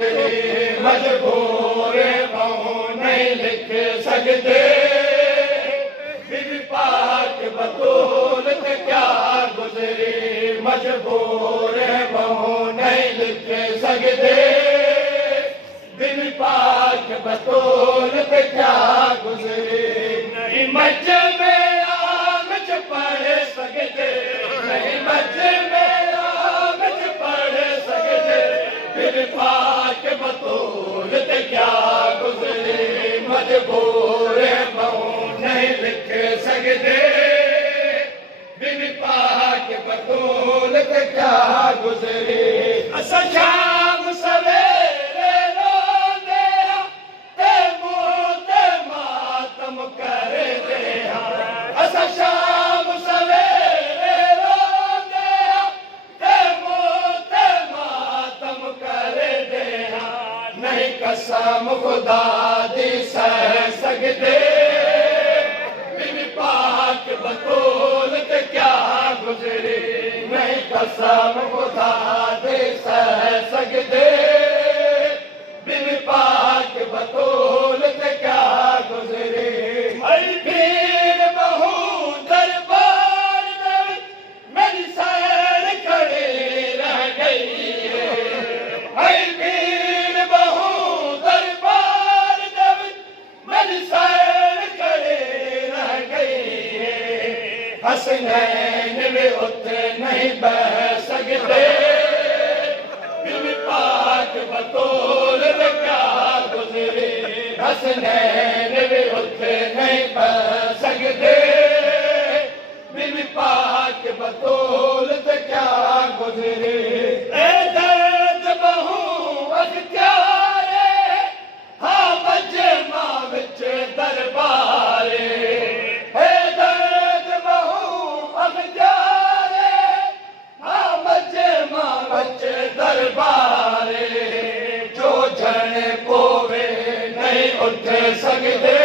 मजबूर बहु नहीं लिख सकते, बीबी पाक बतूल क्या गुजरी। मजबूर बहु नहीं लिख सकते, बीबी पाक बतूल क्या गुजरी। नहीं मच में आम च पढ़ सकते, नहीं मच में आम च पढ़ सकते, बीबी पाक बतूल क्या गुजरी। मजबूर बहु नहीं लिख सकते, बीबी पाक बतूल क्या गुजरी। असा शाम सवेरे रोंदे ते मुंह ते मातम करदे हां। असा शाम सवेरे रोंदे ते मुंह ते मातम करदे हां। नहीं कसम खुदा दी सह सकदे, बीबी पाक बतूल क्या गुजरी। नहीं कसम खुदा दी सह सकदे, बीबी पाक बतूल क्या गुजरी। हई भीड़ बहु दरबार में मेरी सैर खड़ी रह गई है। हई भीड़ बहु दरबार में मेरी सैर खड़ी रह गई है। हसनैन भी उठे नहीं बह सकते, बीबी पाक बतूल क्या गुजरी। हसनैन भी उठे नहीं बह सकते, बीबी पाक बतूल क्या गुजरी। ए दर्द बहु अख्तियारे, हाँ बजे मां विच दरबारे। ए दर्द बहु अख्तियारे, हाँ बजे मां विच दरबारे। जो झण पोवे नहीं उठ सकते,